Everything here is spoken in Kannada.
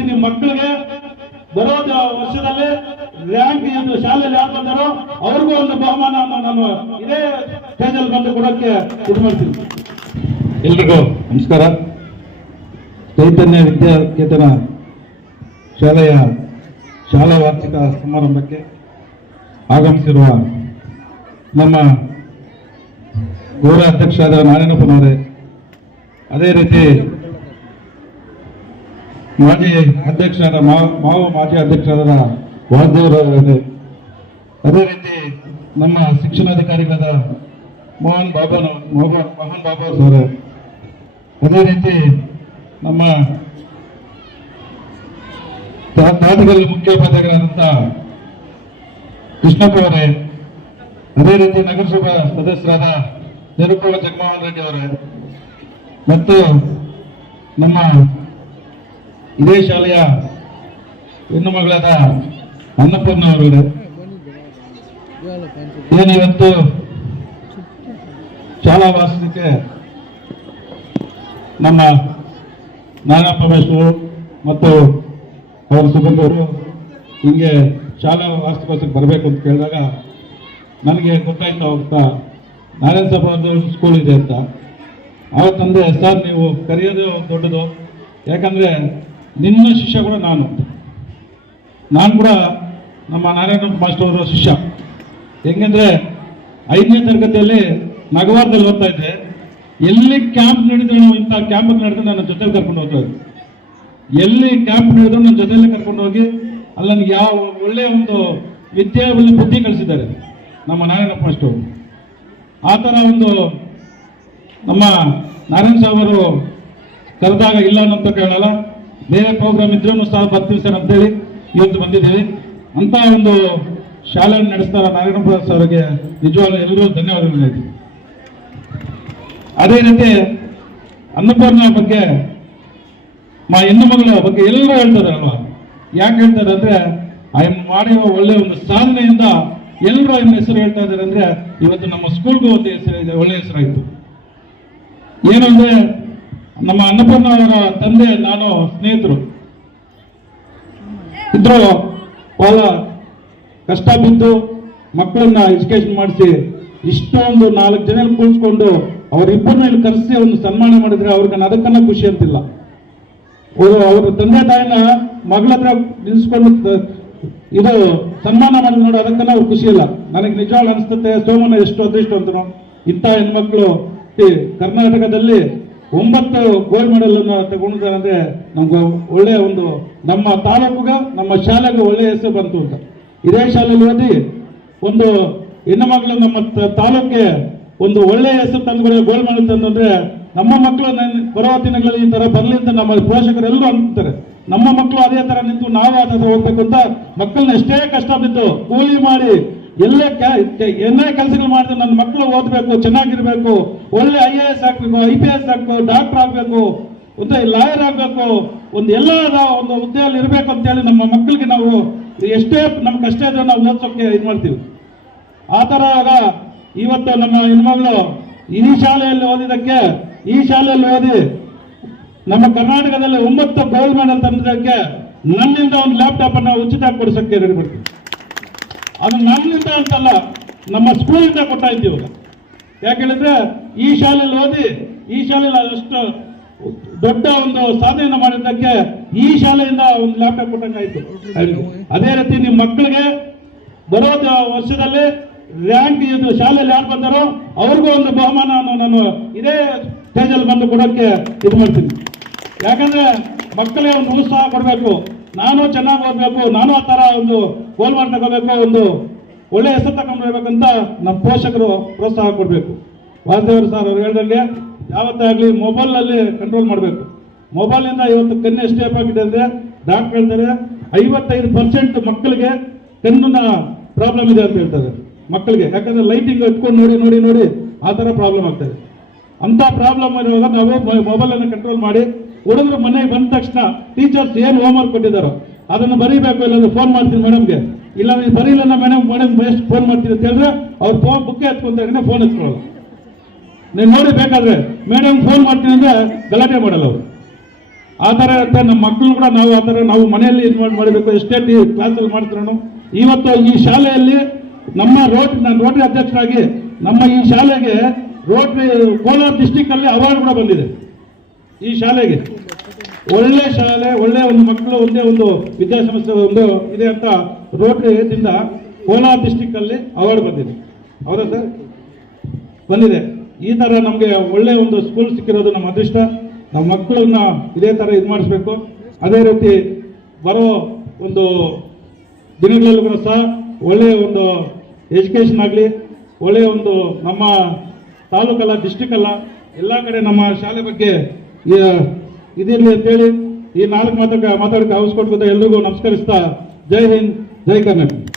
ರೀತಿ ನಿಮ್ಮ ಮಕ್ಕಳಿಗೆ ಬರೋ ವರ್ಷದಲ್ಲಿ ರ್ಯಾಂಕ್ ಎಂದು ಶಾಲೆಯಲ್ಲಿ ಯಾರು ಬಂದಾರೋ ಅವ್ರಿಗೂ ಒಂದು ಬಹುಮಾನವನ್ನು ನಾನು ಇದೇ ಸ್ಟೇಜಲ್ಲಿ ಬಂದು ಕೊಡೋಕ್ಕೆ ಇದು ಮಾಡ್ತೀನಿ. ಎಲ್ರಿಗೂ ನಮಸ್ಕಾರ. ಚೈತನ್ಯ ವಿದ್ಯಾಕೇತನ ಶಾಲೆಯ ಶಾಲಾ ವಾರ್ಷಿಕ ಸಮಾರಂಭಕ್ಕೆ ಆಗಮಿಸಿರುವ ನಮ್ಮ ಗೌರವ ಅಧ್ಯಕ್ಷರಾದ ನಾರಾಯಣಪ್ಪನವರೇ, ಅದೇ ರೀತಿ ಮಾಜಿ ಅಧ್ಯಕ್ಷರಾದ ಮಾಜಿ ಅಧ್ಯಕ್ಷರಾದ ವಾಸುದೇವರವರೇ, ಅದೇ ರೀತಿ ನಮ್ಮ ಶಿಕ್ಷಣಾಧಿಕಾರಿಗಳಾದ ಮೋಹನ್ ಬಾಬಾ ಸರ್, ಅದೇ ರೀತಿ ನಮ್ಮ ತಾತಗಲ್ ಮುಖ್ಯೋಪಾಧ್ಯಾಯರಾದಂಥ ಕೃಷ್ಣಪ್ಪ ಅವರೇ, ಅದೇ ರೀತಿ ನಗರಸಭಾ ಸದಸ್ಯರಾದ ನಿರುಪಮ ಜಗಮೋಹನ್ ರೆಡ್ಡಿ ಅವರೇ, ಮತ್ತು ನಮ್ಮ ಇದೇ ಶಾಲೆಯ ಹೆಣ್ಣು ಮಗಳಾದ ಅನ್ನಪೂರ್ಣ ಅವರೇ, ಏನಿವತ್ತು ಶಾಲಾ ವಾಸಕ್ಕೆ ನಮ್ಮ ನಾರಾಯಣಪ್ಪ ಮೇಷ್ಟ್ರು ಮತ್ತು ಅವರ ಸಿಬ್ಬಂದಿಯವರು ಹಿಂಗೆ ಶಾಲಾ ವಾಸ್ತುಕೋಸಕ್ಕೆ ಬರಬೇಕು ಅಂತ ಕೇಳಿದಾಗ ನನಗೆ ಗೊತ್ತಾಯ್ತು ಅವತ್ತ ನಾರಾಯಣ ಸಭಾದ ಸ್ಕೂಲ್ ಇದೆ ಅಂತ. ಆವತ್ತಂದ್ರೆ ಸರ್ ನೀವು ಕರೆಯೋದು ದೊಡ್ಡದು, ಯಾಕಂದರೆ ನಿನ್ನ ಶಿಷ್ಯ ಕೂಡ ನಾನು ಕೂಡ ನಮ್ಮ ನಾರಾಯಣ ಮಾಸ್ಟರ್ ಅವರ ಶಿಷ್ಯ. ಹೆಂಗಂದ್ರೆ 5ನೇ ತರಗತಿಯಲ್ಲಿ ನಗವಾರದಲ್ಲಿ ಓದ್ತಾ ಇದ್ದೆ. ಎಲ್ಲಿ ಕ್ಯಾಂಪ್ ನಡೆದ್ರು ನಾವು ಇಂಥ ಕ್ಯಾಂಪ್ ನಡೆದ್ರೆ ನನ್ನ ಜೊತೆಲಿ ಕರ್ಕೊಂಡು ಹೋಗ್ತಾ ಇದ್ದೆ. ಎಲ್ಲಿ ಕ್ಯಾಂಪ್ ನಡೆದ್ರು ನನ್ನ ಜೊತೆಯಲ್ಲೇ ಕರ್ಕೊಂಡು ಹೋಗಿ ಅಲ್ಲಿ ನನಗೆ ಯಾವ ಒಳ್ಳೆಯ ಒಂದು ವಿದ್ಯಾಭ್ಯಾಸ ಬುದ್ಧಿ ಕಲಿಸಿದ್ದಾರೆ ನಮ್ಮ ನಾರಾಯಣಪ್ಪ ಮಾಸ್ಟರ್. ಆ ಥರ ಒಂದು ನಮ್ಮ ನಾರಾಯಣ ಸಾಹೇಬ್ ಅವರು ಕರೆದಾಗ ಇಲ್ಲ ಅನ್ನೋಂತ ಕೇಳಲ್ಲ, ಬೇರೆ ಪ್ರೋಗ್ರಾಮ್ ಇದ್ರೂ ಸಹ ಬರ್ತೀವಿ ಸರ್ ಅಂತೇಳಿ ಇವತ್ತು ಬಂದಿದ್ದೀವಿ. ಅಂತ ಒಂದು ಶಾಲೆಯನ್ನು ನಡೆಸ್ತಾರ ನಾರಾಯಣಪ್ಪ ಸರ್ಗೆ ನಿಜವಾಗ್ಲೂ ಎಲ್ಲರೂ ಧನ್ಯವಾದಗಳು ಹೇಳ್ತೀವಿ. ಅದೇ ರೀತಿ ಅನ್ನಪೂರ್ಣ ಬಗ್ಗೆ ಹೆಣ್ಣು ಮಗಳ ಬಗ್ಗೆ ಎಲ್ಲರೂ ಹೇಳ್ತಾರಲ್ವ. ಯಾಕೆ ಹೇಳ್ತಾರೆ ಅಂದ್ರೆ ಮಾಡಿರುವ ಒಳ್ಳೆಯ ಒಂದು ಸಾಧನೆಯಿಂದ ಎಲ್ಲರೂ ನಿಮ್ಮ ಹೆಸರು ಹೇಳ್ತಾ ಇದ್ದಾರೆ. ಅಂದ್ರೆ ಇವತ್ತು ನಮ್ಮ ಸ್ಕೂಲ್ಗೂ ಒಂದು ಹೆಸರಿದೆ, ಒಳ್ಳೆಯ ಹೆಸರಾಯಿತು. ಏನಂದ್ರೆ ನಮ್ಮ ಅನ್ನಪೂರ್ಣ ಅವರ ತಂದೆ ನಾನು ಸ್ನೇಹಿತರು ಇದ್ರು. ಬಹಳ ಕಷ್ಟ ಬಿದ್ದು ಮಕ್ಕಳನ್ನ ಎಜುಕೇಶನ್ ಮಾಡಿಸಿ ಇಷ್ಟೊಂದು 4 ಜನ ಕೂರಿಸ್ಕೊಂಡು ಅವರಿಬ್ಬರನ್ನ ಇಲ್ಲಿ ಕರೆಸಿ ಒಂದು ಸನ್ಮಾನ ಮಾಡಿದ್ರೆ ಅವ್ರಿಗೆ ಅದಕ್ಕನ್ನ ಖುಷಿ ಅಂತಿಲ್ಲ. ಅವ್ರ ತಂದೆ ತಾಯಿನ ಮಗಳ ಹತ್ರ ನಿಲ್ಸ್ಕೊಂಡು ಇದು ಸನ್ಮಾನ ಮಾಡಿದ್ ನೋಡಿ, ಅದಕ್ಕನ್ನ ಅವ್ರು ಖುಷಿ ಇಲ್ಲ. ನನಗೆ ನಿಜವಾಗ್ಲೂ ಅನಿಸ್ತತೆ ಸೋಮನ ಎಷ್ಟು ಅದೃಷ್ಟ ಅಂತನೋ, ಇಂಥ ಹೆಣ್ಮಕ್ಳು ಕರ್ನಾಟಕದಲ್ಲಿ 9 ಗೋಲ್ಡ್ ಮೆಡಲ್ ಅನ್ನು ತಗೊಂಡಿದ್ದಾರೆ ಅಂದ್ರೆ ನಮ್ಗೆ ಒಳ್ಳೆಯ ಒಂದು ನಮ್ಮ ತಾಲೂಕುಗ ನಮ್ಮ ಶಾಲೆಗೆ ಒಳ್ಳೆಯ ಹೆಸರು ಬಂತು ಅಂತ. ಇದೇ ಶಾಲೆಯಲ್ಲಿ ಓದಿ ಒಂದು ಹೆಣ್ಣು ಮಕ್ಕಳು ನಮ್ಮ ತಾಲೂಕಿಗೆ ಒಂದು ಒಳ್ಳೆಯ ಹೆಸರು ತಂದು ಗೋಲ್ಡ್ ಮೆಡಲ್ ತಂದ್ರೆ ನಮ್ಮ ಮಕ್ಕಳು ಬರುವ ದಿನಗಳಲ್ಲಿ ಈ ತರ ಬರಲಿ ಅಂತ ನಮ್ಮ ಪೋಷಕರೆಲ್ಲರೂ ಅಂತಾರೆ. ನಮ್ಮ ಮಕ್ಕಳು ಅದೇ ತರ ನಿಂತು ನಾವು ಅದೇ ಹೋಗ್ಬೇಕು ಅಂತ ಮಕ್ಕಳನ್ನ ಎಷ್ಟೇ ಕಷ್ಟ ಬಿದ್ದು ಕೂಲಿ ಮಾಡಿ ಏನೇ ಕೆಲಸಗಳು ಮಾಡಿದ್ರೆ ನನ್ನ ಮಕ್ಕಳು ಓದಬೇಕು, ಚೆನ್ನಾಗಿರ್ಬೇಕು, ಒಳ್ಳೆ IAS ಆಗ್ಬೇಕು, IPS ಆಗ್ಬೇಕು, ಡಾಕ್ಟರ್ ಆಗ್ಬೇಕು, ಒಂದು ಲಾಯರ್ ಆಗ್ಬೇಕು, ಒಂದು ಎಲ್ಲದ ಒಂದು ಹುದ್ದೆಯಲ್ಲಿ ಇರಬೇಕು ಅಂತೇಳಿ ನಮ್ಮ ಮಕ್ಕಳಿಗೆ ನಾವು ಎಷ್ಟೇ ನಮ್ಮ ಕಷ್ಟ ಇದ್ರೆ ನಾವು ಓದಿಸೋಕೆ ಇದು ಮಾಡ್ತೀವಿ. ಆ ಥರ ಇವತ್ತು ನಮ್ಮ ಹೆಣ್ಮಗಳು ಈ ಶಾಲೆಯಲ್ಲಿ ಓದಿದ್ದಕ್ಕೆ, ಈ ಶಾಲೆಯಲ್ಲಿ ಓದಿ ನಮ್ಮ ಕರ್ನಾಟಕದಲ್ಲಿ 9 ಗೋಲ್ಡ್ ಮೆಡಲ್ ತಂದಿದ್ದಕ್ಕೆ ನನ್ನಿಂದ ಒಂದು ಲ್ಯಾಪ್ಟಾಪ್ ಅನ್ನು ಉಚಿತ ಕೊಡಿಸೋಕ್ಕೆ ರೆಡಿ ಮಾಡ್ತೀವಿ. ಅದು ನಮ್ಮಿಂದ ಅಂತಲ್ಲ, ನಮ್ಮ ಸ್ಕೂಲಿಂದ ಕೊಡ್ತಾ ಇದ್ದೀವಿ. ಯಾಕೆ ಹೇಳಿದ್ರೆ ಈ ಶಾಲೆಯಲ್ಲಿ ಓದಿ ಈ ಶಾಲೆಯಲ್ಲಿ ಅಷ್ಟು ದೊಡ್ಡ ಒಂದು ಸಾಧನೆಯನ್ನು ಮಾಡಿದ್ದಕ್ಕೆ ಈ ಶಾಲೆಯಿಂದ ಒಂದು ಲ್ಯಾಪ್ಟಾಪ್ ಕೊಟ್ಟಂಗಾಯ್ತು. ಅದೇ ರೀತಿ ನಿಮ್ಮ ಮಕ್ಕಳಿಗೆ ಬರೋ ವರ್ಷದಲ್ಲಿ ರ್ಯಾಂಕ್ ಇದು ಶಾಲೆಯಲ್ಲಿ ಯಾರು ಬಂದಾರೋ ಅವ್ರಿಗೂ ಒಂದು ಬಹುಮಾನವನ್ನು ನಾನು ಇದೇ ಸ್ಟೇಜಲ್ಲಿ ಬಂದು ಕೊಡೋಕ್ಕೆ ಇದು ಮಾಡ್ತೀನಿ. ಯಾಕಂದ್ರೆ ಮಕ್ಕಳಿಗೆ ಒಂದು ಉತ್ಸಾಹ ಕೊಡಬೇಕು, ನಾನು ಚೆನ್ನಾಗಿ ಓದಬೇಕು, ನಾನು ಆ ಥರ ಒಂದು ಗೋಲ್ ಮಾಡಿ ತಗೋಬೇಕು, ಒಂದು ಒಳ್ಳೆ ಹೆಸರು ತಗೊಂಡ್ಬರ್ಬೇಕಂತ ನಮ್ಮ ಪೋಷಕರು ಪ್ರೋತ್ಸಾಹ ಕೊಡಬೇಕು. ವಾಸುದೇವರು ಸರ್ ಅವ್ರು ಹೇಳ್ದಂಗೆ ಯಾವತ್ತೇ ಆಗಲಿ ಮೊಬೈಲ್ನಲ್ಲಿ ಕಂಟ್ರೋಲ್ ಮಾಡಬೇಕು. ಮೊಬೈಲಿಂದ ಇವತ್ತು ಕಣ್ಣು ಎಷ್ಟು ಆಗಿದೆ ಅಂದರೆ ಡಾಕ್ಟರ್ ಹೇಳ್ತಾರೆ 55% ಮಕ್ಕಳಿಗೆ ಕಣ್ಣಿನ ಪ್ರಾಬ್ಲಮ್ ಇದೆ ಅಂತ ಹೇಳ್ತಾರೆ ಮಕ್ಕಳಿಗೆ. ಯಾಕಂದ್ರೆ ಲೈಟಿಂಗ್ ಇಟ್ಕೊಂಡು ನೋಡಿ ನೋಡಿ ನೋಡಿ ಆ ಥರ ಪ್ರಾಬ್ಲಮ್ ಆಗ್ತದೆ. ಅಂಥ ಪ್ರಾಬ್ಲಮ್ ಇರುವಾಗ ನಾವು ಮೊಬೈಲನ್ನು ಕಂಟ್ರೋಲ್ ಮಾಡಿ ಹುಡುಗರು ಮನೆಗೆ ಬಂದ ತಕ್ಷಣ ಟೀಚರ್ಸ್ ಏನು ಹೋಮ್ವರ್ಕ್ ಕೊಟ್ಟಿದ್ದಾರೋ ಅದನ್ನು ಬರೀಬೇಕು. ಇಲ್ಲಾಂದ್ರೆ ಫೋನ್ ಮಾಡ್ತೀನಿ ಮೇಡಮ್ಗೆ, ಇಲ್ಲ ನೀವು ಬರೀಲ್ಲ ಮೇಡಮ್ ಎಷ್ಟು ಫೋನ್ ಮಾಡ್ತೀನಿ ಅಂತ ಹೇಳಿದ್ರೆ ಅವ್ರು ಫೋನ್ ಬುಕ್ಕೆ ಎತ್ಕೊಂತ ಫೋನ್ ಎತ್ಕೊಳ್ಳಲ್ಲ. ನೀವು ನೋಡಿ ಬೇಕಾದ್ರೆ ಮೇಡಮ್ ಫೋನ್ ಮಾಡ್ತೀನಿ ಅಂದ್ರೆ ಗಲಾಟೆ ಮಾಡಲ್ಲ ಅವರು. ಆ ಥರ ನಮ್ಮ ಮಕ್ಕಳು ಕೂಡ ನಾವು ಆ ಥರ ನಾವು ಮನೆಯಲ್ಲಿ ಇನ್ವಾಲ್ವ್ ಮಾಡಬೇಕು. ಎಸ್ಟೇಟ್ ಕ್ಲಾಸಲ್ಲಿ ಮಾಡ್ತಾರೆ. ಇವತ್ತು ಈ ಶಾಲೆಯಲ್ಲಿ ನಮ್ಮ ನಾನು ರೋಟರಿ ಅಧ್ಯಕ್ಷರಾಗಿ ನಮ್ಮ ಈ ಶಾಲೆಗೆ ರೋಟರಿ ಕೋಲಾರ ಡಿಸ್ಟಿಕ್ ಅಲ್ಲಿ ಅವಾರ್ಡ್ ಕೂಡ ಬಂದಿದೆ. ಈ ಶಾಲೆಗೆ ಒಳ್ಳೆ ಶಾಲೆ, ಒಳ್ಳೆ ಒಂದು ಮಕ್ಕಳು, ಒಂದೇ ಒಂದು ವಿದ್ಯಾಸಂಸ್ಥೆ ಒಂದು ಇದೆ ಅಂತ ರೋಟರಿಯಿಂದ ಕೋಲಾರ ಡಿಸ್ಟಿಕ್ ಅಲ್ಲಿ ಅವಾರ್ಡ್ ಬಂದಿದೆ. ಹೌದಾ ಸರ್? ಬಂದಿದೆ. ಈ ತರ ನಮಗೆ ಒಳ್ಳೆ ಒಂದು ಸ್ಕೂಲ್ ಸಿಕ್ಕಿರೋದು ನಮ್ಮ ಅದೃಷ್ಟ. ನಮ್ಮ ಮಕ್ಕಳನ್ನ ಇದೇ ತರ ಇದು ಮಾಡಿಸ್ಬೇಕು. ಅದೇ ರೀತಿ ಬರೋ ಒಂದು ದಿನಗಳಲ್ಲೂ ಕೂಡ ಸಹ ಒಳ್ಳೆಯ ಒಂದು ಎಜುಕೇಷನ್ ಆಗಲಿ, ಒಳ್ಳೆಯ ಒಂದು ನಮ್ಮ ತಾಲೂಕಲ್ಲ, ಡಿಸ್ಟಿಕ್ ಅಲ್ಲ, ಎಲ್ಲ ಕಡೆ ನಮ್ಮ ಶಾಲೆ ಬಗ್ಗೆ ಇದಿರಲಿ ಅಂತೇಳಿ ಈ 4 ಮಾತಾಡಕ್ಕೆ ಅವಕಾಶ ಕೊಟ್ಟು ಎಲ್ರಿಗೂ ನಮಸ್ಕರಿಸ್ತಾ ಜೈ ಹಿಂದ್, ಜೈ ಕರ್ನಾಟಕ.